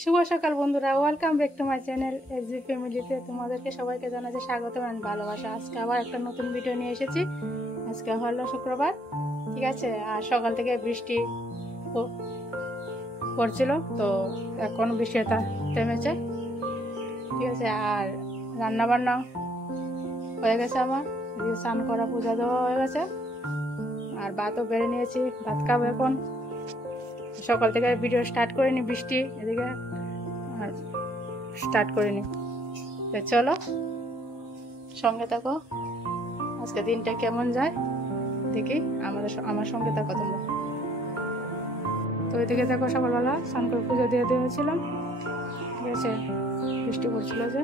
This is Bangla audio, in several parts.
শুভ সকাল বন্ধুরা, welcome back to my channel SB ফ্যামিলিতে। তোমাদেরকে সবাইকে জানাচ্ছি স্বাগত এবং ভালোবাসা। আজকে আবার একটা নতুন ভিডিও নিয়ে এসেছি। আজকে হলো শুক্রবার, ঠিক আছে। আর সকাল থেকে বৃষ্টি পড়ছিল, তো এখন বৃষ্টিটা থেমেছে, ঠিক আছে। আর রান্না বান্না হয়ে গেছে, আমার স্নান করা, পূজা দেওয়া হয়ে গেছে, আর ভাতও বেড়ে নিয়েছি। ভাত খাবো এখন। সকাল থেকে ভিডিও স্টার্ট করিনি, বৃষ্টি এদিকে আর স্টার্ট করিনি। তো চলো সঙ্গে থাকো, আজকে দিনটা কেমন যায় দেখি। আমার সঙ্গে থাকো তোমরা। তো এদিকে দেখো, সকালবেলা স্নান করে পুজো দিয়ে দিয়েছিলাম, ঠিক আছে। বৃষ্টি পড়ছিল যে,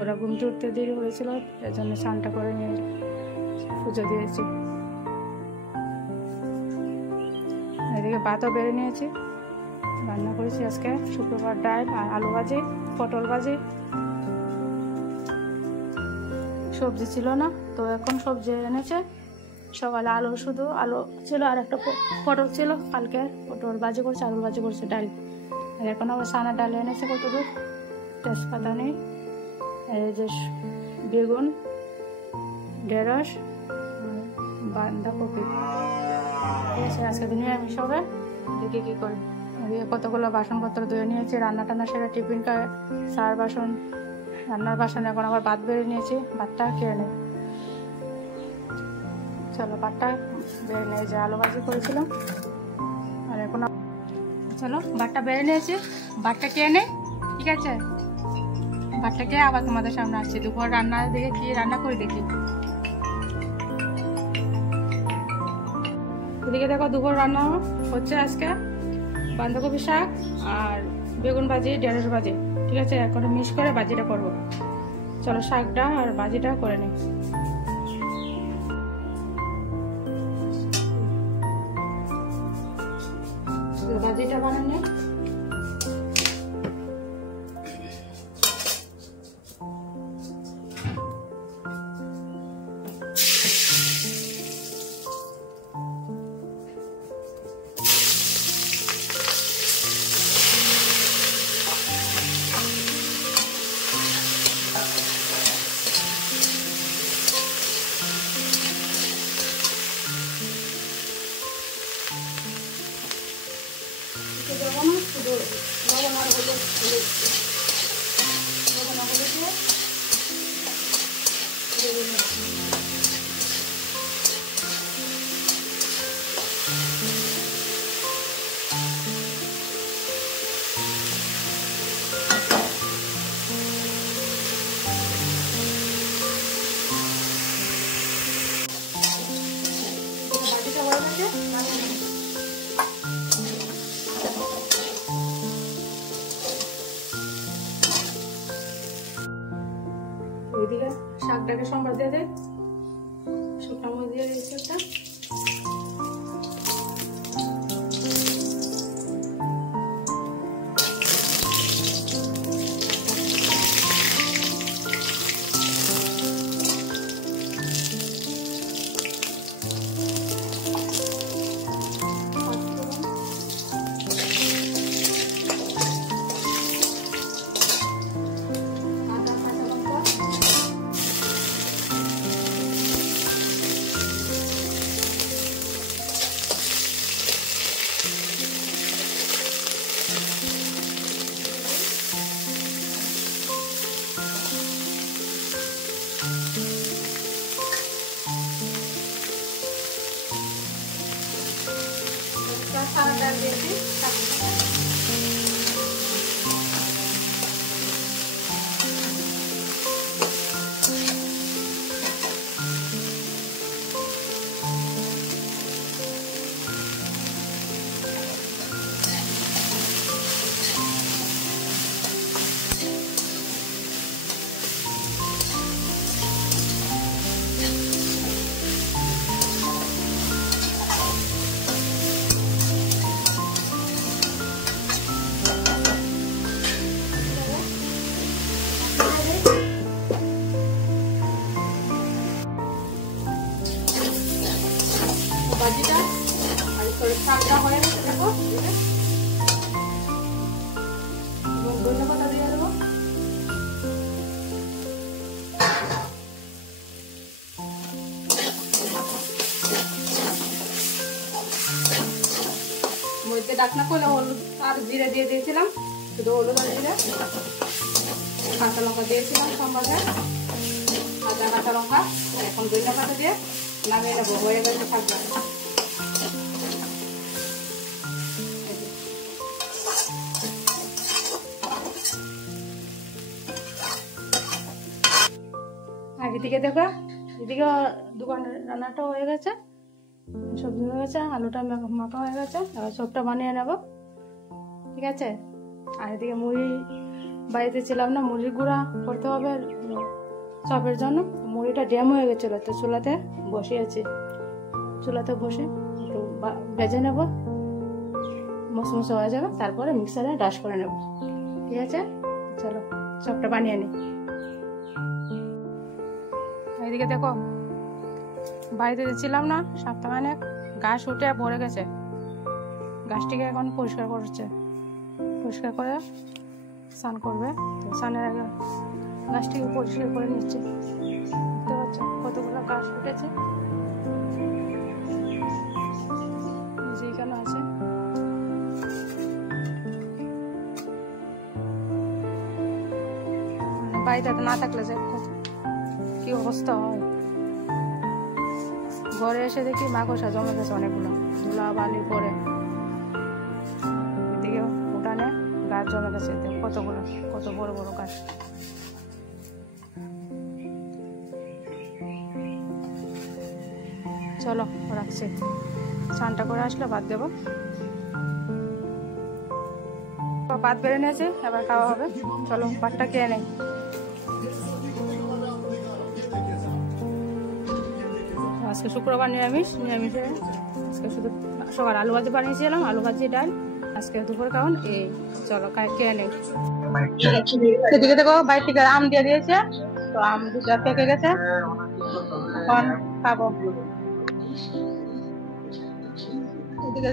ওরা ঘুমতে উঠতে দেরি হয়েছিল, এর জন্য স্নানটা করে নিয়ে পুজো দিয়েছি। এদিকে ভাতও বেড়ে নিয়েছি, রান্না করেছি আজকে শুক্রবার ডাল আর আলু ভাজি, পটল ভাজি। সবজি ছিল না, তো এখন সবজি এনেছে। সকালে শুধু আলু ছিল আর একটা পটল ছিল, কালকে পটল ভাজি করছে, আলু ভাজি করছে, ডাল। আর এখন আবার সানা ডাল এনেছে কতদূর, তেজপাতা নেই। এই যে বেগুন, ঢেঁড়স, বাঁধাকপি, ঠিক আছে। আজকে দিনে আমি সবে দেখি কী করি। কতগুলো বাসনপত্র ধুয়ে নিয়েছি, রান্না টান্না সেটা, টিফিন সার বাসন, রান্নার বাসন। এখন আবার ভাত বেড়ে নিয়েছি, ভাতটা খেয়ে নেই। চলো ভাতটা বেড়ে নিয়ে, যে আলু ভাজি করেছিলাম। আর এখন চলো ভাতটা বেড়ে নিয়েছি, ভাতটা খেয়ে নেই, ঠিক আছে। ভাতটা খেয়ে আবার তোমাদের সামনে আসছি। দুপুর রান্নার দিকে কি রান্না করি দেখি। এদিকে দেখো, দুপুর রান্না হচ্ছে আজকে বাঁধাকপি শাক আর বেগুন ভাজি, ঢেঁড়স ভাজি, ঠিক আছে। এখন মিক্স করে ভাজিটা করবো। চলো শাকটা আর ভাজিটা করে নিই। ভাজিটা বানানো ওইদিকে শাকটাকে সম্বার দিয়ে দেয়, শুকনো মরিচ দিয়ে দিয়েছি একটা। ডাকনা করলে হলুদ আর জিরে দিয়ে দিয়েছিলাম, শুধু হলুদ আর জিরে, কাঁচা লঙ্কা দিয়েছিলাম সম্বাদে, আদা কাঁচা লঙ্কা, এখন ধনিয়া পাতা দিয়ে নামিয়ে নেবো, হয়ে গেছে থাকবে। আর এদিকে দেখো, এদিকে দোকানের রান্নাটাও হয়ে গেছে, সবজি হয়ে গেছে, আলুটা মাখা হয়ে গেছে, এবার সবটা বানিয়ে নেব, ঠিক আছে। আর এদিকে মুড়ি বাড়িতে ছিলাম না, মুড়ির গুঁড়া করতে হবে চপের জন্য, মুড়িটা ড্যাম হয়ে গেছিলো, তো চুলাতে বসিয়েছি, চুলাতে বসে একটু ভেজে নেব, মশমশে হয়ে যাবে, তারপরে মিক্সারে ডাশ করে নেব, ঠিক আছে। চলো চপটা বানিয়ে নিই। এদিকে দেখো, বাড়িতে ছিলাম না সপ্তাহখানেক, ঘাস উঠে ভরে গেছে, গাছটিকে এখন পরিষ্কার করছে, পরিষ্কার করে স্নান করবে, তো স্নানের আগে গাছটিকে পরিষ্কার করে নিচ্ছে। দেখতে পাচ্ছ কতগুলো গাছ উঠেছে, যেখানে আছে। বাড়িতে না থাকলে যে কি অবস্থা হয়, ঘরে এসে দেখি মাকড়সা জমে গেছে অনেকগুলো, ধুলা বালি পরে, এদিকে উঠানে গাছ জমে গেছে কতগুলো, কত বড় বড় গাছ। চলো রাখছি, স্নানটা করে আসলে ভাত দেবো, ভাত বেড়ে নিয়েছে, এবার খাওয়া হবে। চলো ভাতটা খেয়ে নেই। আজকে শুক্রবার নিরামিষে আজকে শুধু সকাল আলু ভাজি বানিয়েছিলাম, আলু ভাজি ডাল, আজকে দুপুর খাওয়ান এই। চলো খেয়ে নেই। সেদিকে দেখো বাইরে থেকে আম দিয়ে দিয়েছে, তো আম দুটা পেকে গেছে, এখন খাবো। এদিকে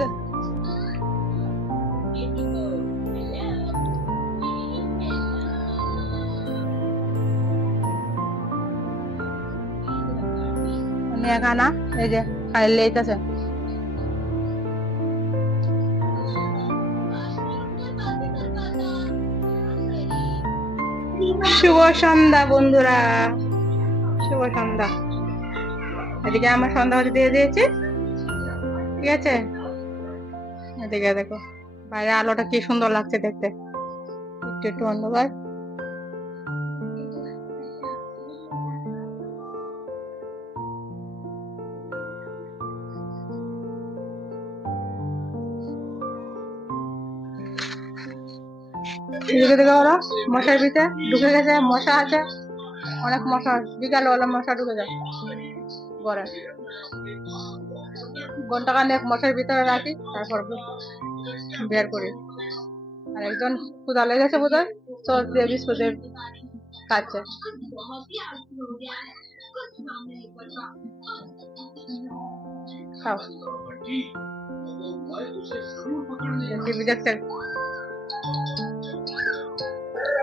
খানা এই যে খাইলে এইটাছে। শুভ সন্ধ্যা বন্ধুরা, শুভ সন্ধ্যা। এদিকে আমার সন্ধ্যা হতে দিয়ে দিয়েছি, ঠিক আছে। এদিকে দেখো বাইরে আলোটা কি সুন্দর লাগছে দেখতে, একটু একটু অন্ধকার। এদিকে দেখো ওরা মশার ভিতরে ঢুকে গেছে, মশা আছে অনেক, মশা বিকালে হলে মশা ঢুকে যায় ঘরে। ঘন্টাখানেক মশার ভিতরে রাখি, তারপর বের করি। আর একজন ক্ষুধা লেগেছে বোধহয়, সস দিয়ে বিস্কুট দিয়ে খাচ্ছে। খাও, টিভি দেখছে।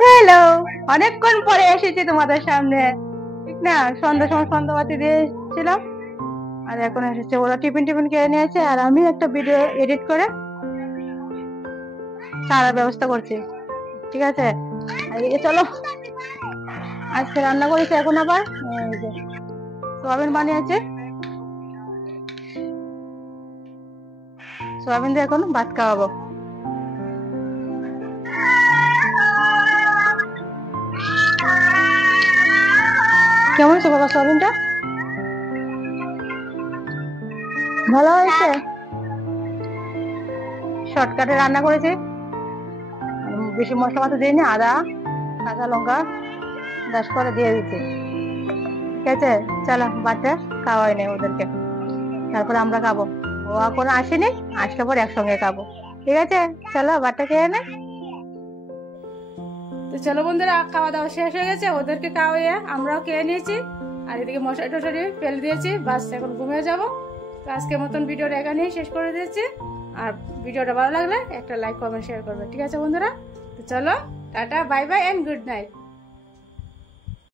হ্যালো, অনেকক্ষণ পরে এসেছি তোমাদের সামনে, ঠিক না। সন্ধ্যার সময় সন্ধ্যাবাতি দিয়েছিলাম, আর এখন এসেছে ওরা টিফিন খেয়ে নিয়েছে, আর আমি একটা ভিডিও এডিট করে সারা ব্যবস্থা করছি, ঠিক আছে। চলো আজকে রান্না করেছি, এখন আবার সোয়াবিন বানিয়েছে, সোয়াবিন দিয়ে এখন ভাত খাওয়াবো। কেমন হয়েছে বাবা সোয়াবিনটা? ভালো হয়েছে, শর্টকাটে রান্না করেছি, বেশি মশলা মাত্র দিইনি, আদা কাঁচা লঙ্কা দাস করে দিয়ে দিচ্ছি, ঠিক আছে। চলো বাচ্চা খাওয়াই নেই ওদেরকে, তারপরে আমরা খাবো। ও এখন আসেনি, আসলে পর একসঙ্গে খাবো, ঠিক আছে। চলো বাচ্চা খেয়ে নে। তো চলো বন্ধুরা, খাওয়া দাওয়া শেষ হয়ে গেছে, ওদেরকে খাওয়াইয়ে আমরাও খেয়ে নিয়েছি, আর এদিকে মশারি টশারি ফেলে দিয়েছি, বাস এখন ঘুমিয়ে যাবো। তো আজকের মতন ভিডিওটা এখানেই শেষ করে দিয়েছি, আর ভিডিওটা ভালো লাগলে একটা লাইক কমেন্ট শেয়ার করবে, ঠিক আছে বন্ধুরা। তো চলো tata, bye bye and good night.